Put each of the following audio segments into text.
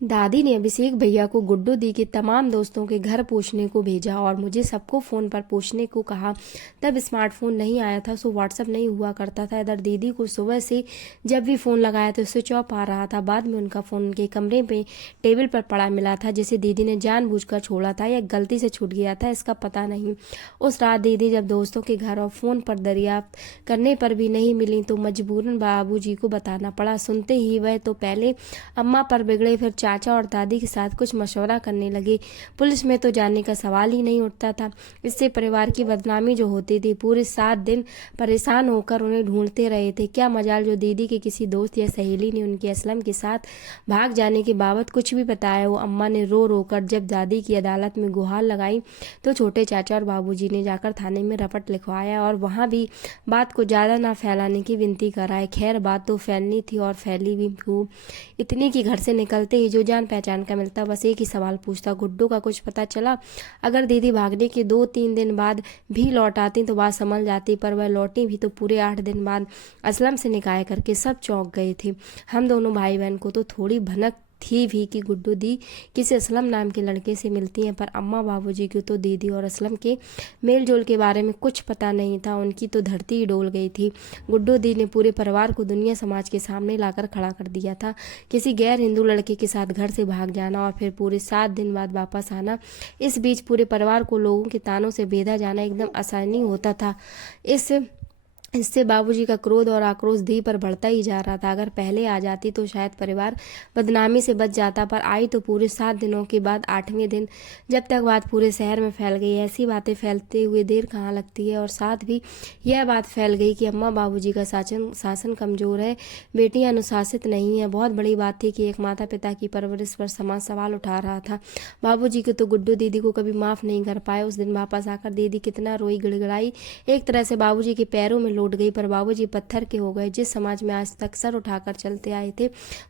दादी ने अभिषेक भैया को गुड्डू दी के तमाम दोस्तों के घर पूछने को भेजा और मुझे सबको फ़ोन पर पूछने को कहा। तब स्मार्टफोन नहीं आया था, सो व्हाट्सएप नहीं हुआ करता था। इधर दीदी को सुबह से जब भी फ़ोन लगाया तो स्विच ऑफ आ रहा था। बाद में उनका फ़ोन उनके कमरे पे टेबल पर पड़ा मिला था, जिसे दीदी ने जानबूझकर छोड़ा था या गलती से छूट गया था, इसका पता नहीं। उस रात दीदी जब दोस्तों के घर और फ़ोन पर दरियाफ्त करने पर भी नहीं मिली तो मजबूरन बाबूजी को बताना पड़ा। सुनते ही वह तो पहले अम्मा पर बिगड़े, फिर चाचा और दादी के साथ कुछ मशवरा करने लगे। पुलिस में तो जाने का सवाल ही नहीं उठता था, इससे परिवार की बदनामी जो होती थी। पूरे 7 दिन परेशान होकर उन्हें ढूंढते रहे थे। क्या मजाल जो दीदी के किसी दोस्त या सहेली ने उनके असलम के साथ भाग जाने के बाबत कुछ भी बताया हो। अम्मा ने रो रो कर जब दादी की अदालत में गुहार लगाई तो छोटे चाचा और बाबूजी ने जाकर थाने में रपट लिखवाया और वहाँ भी बात को ज़्यादा ना फैलाने की विनती कराई। खैर, बात तो फैलनी थी और फैली भी खूब, इतनी कि घर से निकलते ही जो जान पहचान का मिलता बस एक ही सवाल पूछता, गुड्डू का कुछ पता चला? अगर दीदी भागने के 2-3 दिन बाद भी लौट आती तो बात समझ जाती, पर वह लौटी भी तो पूरे 8 दिन बाद। असलम से निकाह करके सब चौंक गए थे। हम दोनों भाई बहन को तो थोड़ी भनक थी भी कि गुड्डू दी किसी असलम नाम के लड़के से मिलती हैं, पर अम्मा बाबूजी को तो दीदी और असलम के मेल जोल के बारे में कुछ पता नहीं था। उनकी तो धरती ही डोल गई थी। गुड्डू दी ने पूरे परिवार को दुनिया समाज के सामने लाकर खड़ा कर दिया था। किसी गैर हिंदू लड़के के साथ घर से भाग जाना और फिर पूरे 7 दिन बाद वापस आना, इस बीच पूरे परिवार को लोगों के तानों से बेधा जाना एकदम आसानी होता था। इससे बाबूजी का क्रोध और आक्रोश धी पर बढ़ता ही जा रहा था। अगर पहले आ जाती तो शायद परिवार बदनामी से बच जाता, पर आई तो पूरे 7 दिनों के बाद 8वें दिन, जब तक बात पूरे शहर में फैल गई। ऐसी बातें फैलते हुए देर कहाँ लगती है। और साथ भी यह बात फैल गई कि अम्मा बाबूजी का शासन कमज़ोर है, बेटियां अनुशासित नहीं है। बहुत बड़ी बात थी कि एक माता पिता की परवरिश पर समाज सवाल उठा रहा था। बाबूजी को तो गुड्डू दीदी को कभी माफ़ नहीं कर पाए। उस दिन वापस आकर दीदी कितना रोई गिड़गिड़ाई, एक तरह से बाबूजी के पैरों में लौट गई, पर बाबूजी पत्थर के हो गए। जिस समाज में आज तक सर उठाकर चलते आए थे,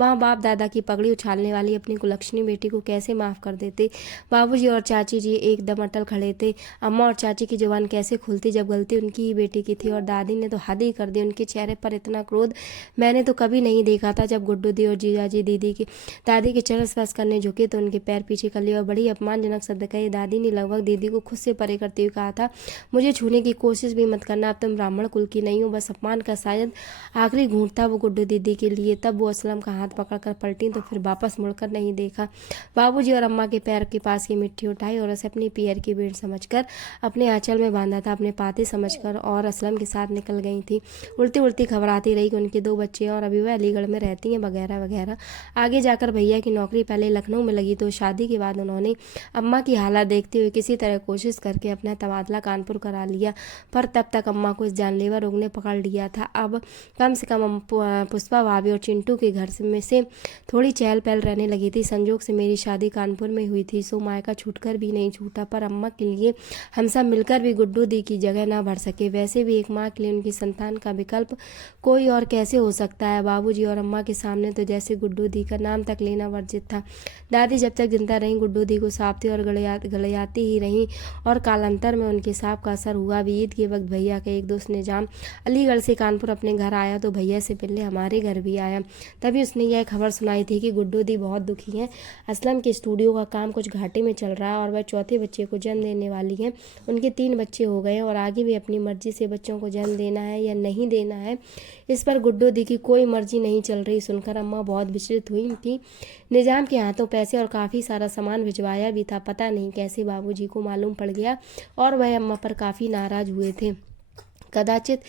वहाँ बाप दादा की पगड़ी उछालने वाली अपनी कुलक्षणी बेटी को कैसे माफ कर देते। बाबूजी और चाची जी एकदम अटल खड़े थे। अम्मा और चाची की जुबान कैसे खुलती जब गलती उनकी ही बेटी की थी। और दादी ने तो हद ही कर दी। उनके चेहरे पर इतना क्रोध मैंने तो कभी नहीं देखा था। जब गुड्डू दी और जीजाजी दीदी की दादी के चरण स्पर्श करने झुके तो उनके पैर पीछे कर लिए और बड़ी अपमानजनक शब्द कहे। दादी ने लगभग दीदी को खुद से परे करते हुए कहा था, मुझे छूने की कोशिश भी मत करना, अब तुम ब्राह्मण कुल की नहीं हो। बस अपमान का शायद आखिरी घूंट था वो गुड्डू दीदी के लिए। तब वो असलम का हाथ पकड़कर पलटी तो फिर वापस मुड़कर नहीं देखा। बाबूजी और अम्मा के पैर के पास की मिट्टी उठाई और उसे अपनी पैर की बेड़ समझकर अपने आंचल में बांधा था, अपने पाते समझकर, और असलम के साथ निकल गई थी। उल्टी उल्टी घबराती रही कि उनके 2 बच्चे और अभी वह अलीगढ़ में रहती हैं वगैरह वगैरह। आगे जाकर भैया की नौकरी पहले लखनऊ में लगी तो शादी के बाद उन्होंने अम्मा की हालत देखते हुए किसी तरह कोशिश करके अपना तबादला कानपुर करा लिया, पर तब तक अम्मा को इस जानलेवा रोग ने पकड़ लिया था। अब कम से कम पुष्पा भाभी और चिंटू के घर में से थोड़ी चहल पहल रहने लगी थी। संजोग से मेरी शादी कानपुर में हुई थी, सो मायका छूटकर भी नहीं छूटा, पर अम्मा के लिए हम सब मिलकर भी गुड्डू दी की जगह ना भर सके। वैसे भी एक माँ के लिए उनकी संतान का विकल्प कोई और कैसे हो सकता है। बाबूजी और अम्मा के सामने तो जैसे गुड्डू दी का नाम तक लेना वर्जित था। दादी जब तक जिंदा रहीं गुड्डू दी को सापती और गड़ियाती ही रहीं, और कालांतर में उनके साप का असर हुआ भी। ईद के वक्त भैया का एक दोस्त निजाम अलीगढ़ से कानपुर अपने घर आया तो भैया से पहले हमारे घर भी आया। तभी उसने यह खबर सुनाई थी कि गुड्डू दी बहुत दुखी हैं। असलम के स्टूडियो का काम कुछ घाटे में चल रहा है और वह चौथे बच्चे को जन्म देने वाली हैं। उनके 3 बच्चे हो गए हैं और आगे भी अपनी मर्जी से बच्चों को जन्म देना है या नहीं देना है, इस पर गुड्डू दी की कोई मर्जी नहीं चल रही। सुनकर अम्मा बहुत विचलित हुई थी। निजाम के हाथों पैसे और काफ़ी सारा सामान भिजवाया भी था। पता नहीं कैसे बाबूजी को मालूम पड़ गया और वह अम्मा पर काफ़ी नाराज हुए थे। कदाचित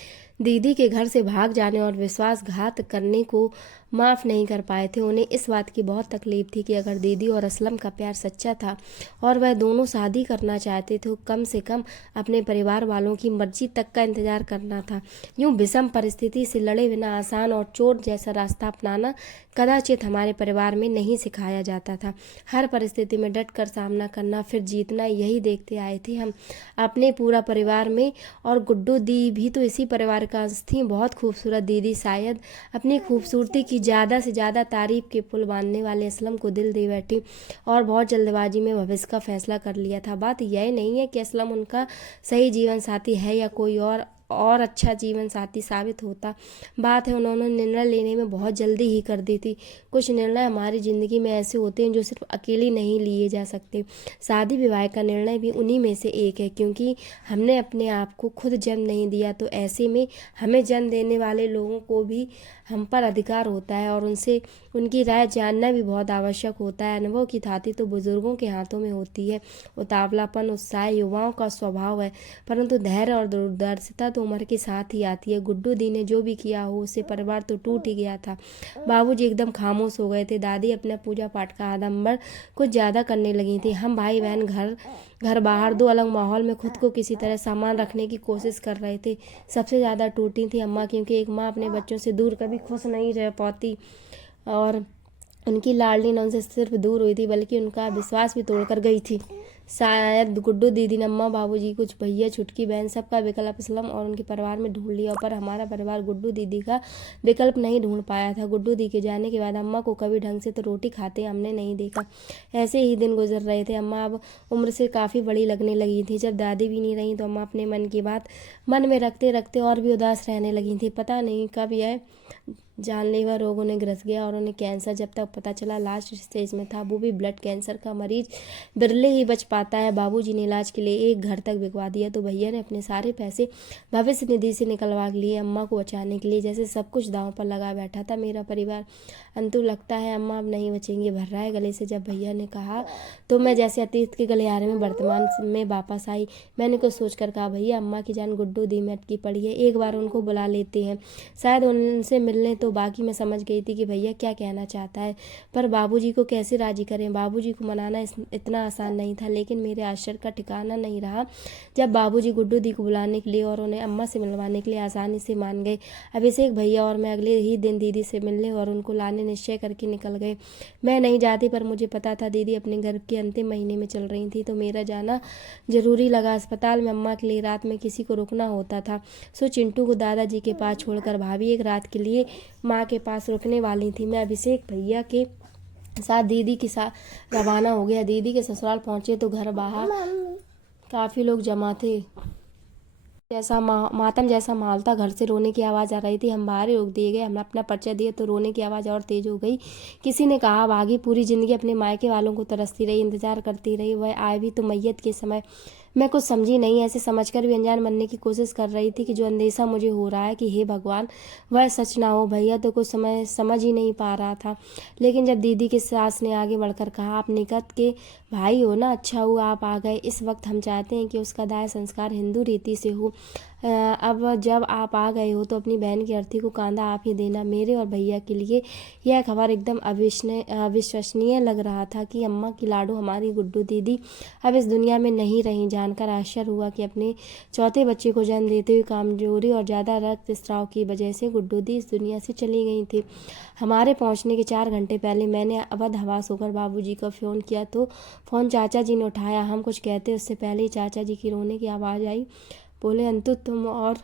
दीदी के घर से भाग जाने और विश्वासघात करने को माफ़ नहीं कर पाए थे। उन्हें इस बात की बहुत तकलीफ थी कि अगर दीदी और असलम का प्यार सच्चा था और वह दोनों शादी करना चाहते थे तो कम से कम अपने परिवार वालों की मर्जी तक का इंतजार करना था। यूं विषम परिस्थिति से लड़े बिना आसान और चोट जैसा रास्ता अपनाना कदाचित हमारे परिवार में नहीं सिखाया जाता था। हर परिस्थिति में डट कर सामना करना फिर जीतना, यही देखते आए थे हम अपने पूरा परिवार में। और गुड्डू दी भी तो इसी परिवार का अंश थी। बहुत खूबसूरत दीदी शायद अपनी खूबसूरती की ज़्यादा से ज़्यादा तारीफ के पुल बांधने वाले असलम को दिल दे बैठी और बहुत जल्दबाजी में भविष्य का फैसला कर लिया था। बात यह नहीं है कि असलम उनका सही जीवन साथी है या कोई और, और अच्छा जीवन साथी साबित होता। बात है उन्होंने निर्णय लेने में बहुत जल्दी ही कर दी थी। कुछ निर्णय हमारी ज़िंदगी में ऐसे होते हैं जो सिर्फ अकेले नहीं लिए जा सकते। शादी विवाह का निर्णय भी उन्हीं में से एक है, क्योंकि हमने अपने आप को खुद जन्म नहीं दिया, तो ऐसे में हमें जन्म देने वाले लोगों को भी हम पर अधिकार होता है और उनसे उनकी राय जानना भी बहुत आवश्यक होता है। अनुभव की थाती तो बुजुर्गों के हाथों में होती है। उतावलापन उत्साह युवाओं का स्वभाव है, परंतु धैर्य और दूरदर्शिता तो उम्र के साथ ही आती है। गुड्डू दी ने जो भी किया हो उससे परिवार तो टूट ही गया था। बाबूजी एकदम खामोश हो गए थे। दादी अपना पूजा पाठ का आडंबर कुछ ज़्यादा करने लगी थी। हम भाई बहन घर बाहर दो अलग माहौल में खुद को किसी तरह सामान रखने की कोशिश कर रहे थे। सबसे ज़्यादा टूटी थी अम्मा, क्योंकि एक माँ अपने बच्चों से दूर कभी खुश नहीं रह पाती और उनकी लाडली न उनसे सिर्फ दूर हुई थी बल्कि उनका विश्वास भी तोड़कर गई थी। शायद गुड्डू दीदी ने अम्मा बाबूजी कुछ भैया छुटकी बहन सबका विकल्प इस्लाम और उनके परिवार में ढूंढ लिया, पर हमारा परिवार गुड्डू दीदी का विकल्प नहीं ढूंढ पाया था। गुड्डू दी के जाने के बाद अम्मा को कभी ढंग से तो रोटी खाते हमने नहीं देखा। ऐसे ही दिन गुजर रहे थे। अम्मा अब उम्र से काफ़ी बड़ी लगने लगी थी। जब दादी भी नहीं रही तो अम्मा अपने मन की बात मन में रखते रखते और भी उदास रहने लगी थी। पता नहीं कब यह जानलेवा रोग उन्हें ग्रस गया और उन्हें कैंसर जब तक पता चला लास्ट स्टेज में था। वो भी ब्लड कैंसर का मरीज बिरले ही बच पाता है। बाबूजी ने इलाज के लिए एक घर तक बिकवा दिया तो भैया ने अपने सारे पैसे भविष्य निधि से निकलवा लिए अम्मा को बचाने के लिए। जैसे सब कुछ दांव पर लगा बैठा था मेरा परिवार। अंतु लगता है अम्मा अब नहीं बचेंगी। भर रहा है गले से जब भैया ने कहा तो मैं जैसे अतीत के गलियारे में वर्तमान में वापस आई। मैंने कुछ सोचकर कहा, भैया अम्मा की जान गुड्डू दी में अटकी पड़ी है, एक बार उनको बुला लेते हैं, शायद उनसे मिलने। तो बाकी मैं समझ गई थी कि भैया क्या कहना चाहता है, पर बाबूजी को कैसे राजी करें। बाबूजी को मनाना इतना आसान नहीं था, लेकिन मेरे आश्चर्य का ठिकाना नहीं रहा जब बाबूजी गुड्डू दी को बुलाने के लिए और उन्हें अम्मा से मिलवाने के लिए आसानी से मान गए। अभिषेक भैया और मैं अगले ही दिन दीदी से मिलने और उनको लाने निश्चय करके निकल गए। मैं नहीं जाती, पर मुझे पता था दीदी अपने गर्भ के अंतिम महीने में चल रही थी, तो मेरा जाना जरूरी लगा। अस्पताल में अम्मा के लिए रात में किसी को रुकना होता था, सो चिंटू को दादाजी के पास छोड़कर भाभी एक रात के लिए माँ के पास रुकने वाली थी। मैं अभिषेक भैया के साथ दीदी के साथ रवाना हो गया। दीदी के ससुराल पहुंचे तो घर बाहर काफ़ी लोग जमा थे। जैसा मातम जैसा माहौल था। घर से रोने की आवाज़ आ रही थी। हम बाहर ही रोक दिए गए। हमने अपना परिचय दिया तो रोने की आवाज़ और तेज हो गई। किसी ने कहा, भागी पूरी ज़िंदगी अपने मायके वालों को तरसती रही, इंतजार करती रही, वह आए भी तो मैयत के समय। मैं कुछ समझी नहीं, ऐसे समझकर भी अनजान बनने की कोशिश कर रही थी कि जो अंदेशा मुझे हो रहा है कि हे भगवान वह सच ना हो। भैया तो कुछ समय समझ ही नहीं पा रहा था, लेकिन जब दीदी की सास ने आगे बढ़कर कहा, आप निकट के भाई हो ना, अच्छा हुआ आप आ गए। इस वक्त हम चाहते हैं कि उसका दाह संस्कार हिंदू रीति से हो। अब जब आप आ गए हो तो अपनी बहन की अर्थी को कांधा आप ही देना। मेरे और भैया के लिए यह खबर एकदम अविश्वसनीय लग रहा था कि अम्मा की लाडो हमारी गुड्डू दीदी अब इस दुनिया में नहीं रही। जानकर आश्चर्य हुआ कि अपने चौथे बच्चे को जन्म देते हुए कमजोरी और ज़्यादा रक्तस्राव की वजह से गुड्डू दी इस दुनिया से चली गई थी। हमारे पहुंचने के 4 घंटे पहले मैंने अवध हवास होकर बाबूजी को फ़ोन किया तो फ़ोन चाचा जी ने उठाया। हम कुछ कहते उससे पहले ही चाचा जी की रोने की आवाज़ आई। बोले, अंतु तुम और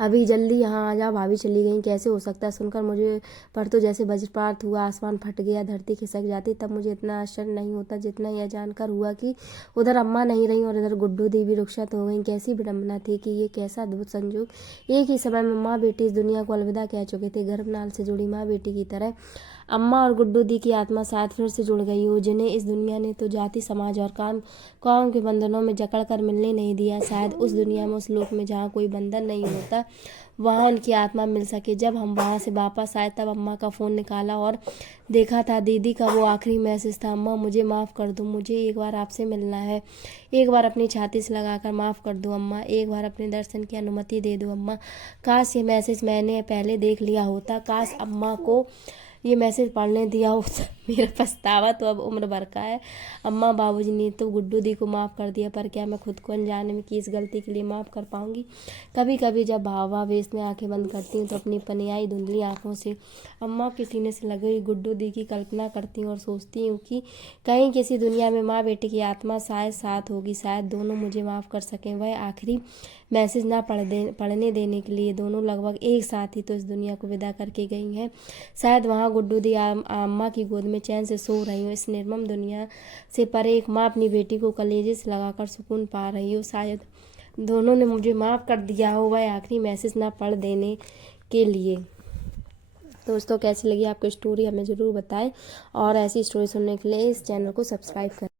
अभी जल्दी यहाँ आ जाओ, भाभी चली गई, कैसे हो सकता है। सुनकर मुझे पर तो जैसे वज्रपात हुआ, आसमान फट गया, धरती खिसक जाती। तब मुझे इतना आश्चर्य नहीं होता जितना यह जानकर हुआ कि उधर अम्मा नहीं रही और इधर गुड्डू दी भी रुखसत हो गई। कैसी विडम्बना थी कि ये कैसा अद्भुत संयोग। एक ही समय में माँ बेटी इस दुनिया को अलविदा कह चुके थे। गर्भनाल से जुड़ी माँ बेटी की तरह अम्मा और गुड्डू दी की आत्मा शायद फिर से जुड़ गई हो, जिन्हें इस दुनिया ने तो जाति समाज और काम के बंधनों में जकड़ कर मिलने नहीं दिया। शायद उस दुनिया में, उस लोक में जहाँ कोई बंधन नहीं होता, वहाँ उनकी आत्मा मिल सके। जब हम वहाँ से वापस आए तब अम्मा का फ़ोन निकाला और देखा था दीदी का वो आखिरी मैसेज था, अम्मा मुझे माफ़ कर दो, मुझे एक बार आपसे मिलना है। एक बार अपनी छाती से लगाकर माफ़ कर दो अम्मा, एक बार अपने दर्शन की अनुमति दे दो अम्मा। काश ये मैसेज मैंने पहले देख लिया होता, काश अम्मा को ये मैसेज पढ़ने दिया होता। मेरा पछतावा तो अब उम्र भर का है। अम्मा बाबूजी ने तो गुड्डू दी को माफ़ कर दिया, पर क्या मैं खुद को अनजाने में की इस गलती के लिए माफ़ कर पाऊंगी। कभी कभी जब भावावेश में आंखें बंद करती हूँ तो अपनी पनियाई धुंधली आंखों से अम्मा के सीने से लगी हुई गुड्डू दी की कल्पना करती हूँ और सोचती हूँ कि कहीं किसी दुनिया में माँ बेटी की आत्मा शायद साथ होगी, शायद दोनों मुझे माफ़ कर सकें। वह आखिरी मैसेज ना पढ़ने देने के लिए दोनों लगभग एक साथ ही तो इस दुनिया को विदा करके गई हैं। शायद वहाँ गुड्डू दी अम्मा की गोद में चैन से सो रही हूँ। इस निर्मम दुनिया से परे एक माँ अपनी बेटी को कलेजे से लगाकर सुकून पा रही हो। शायद दोनों ने मुझे माफ़ कर दिया हो वह आखिरी मैसेज ना पढ़ देने के लिए। दोस्तों कैसी लगी आपको स्टोरी हमें ज़रूर बताएं और ऐसी स्टोरी सुनने के लिए इस चैनल को सब्सक्राइब करें।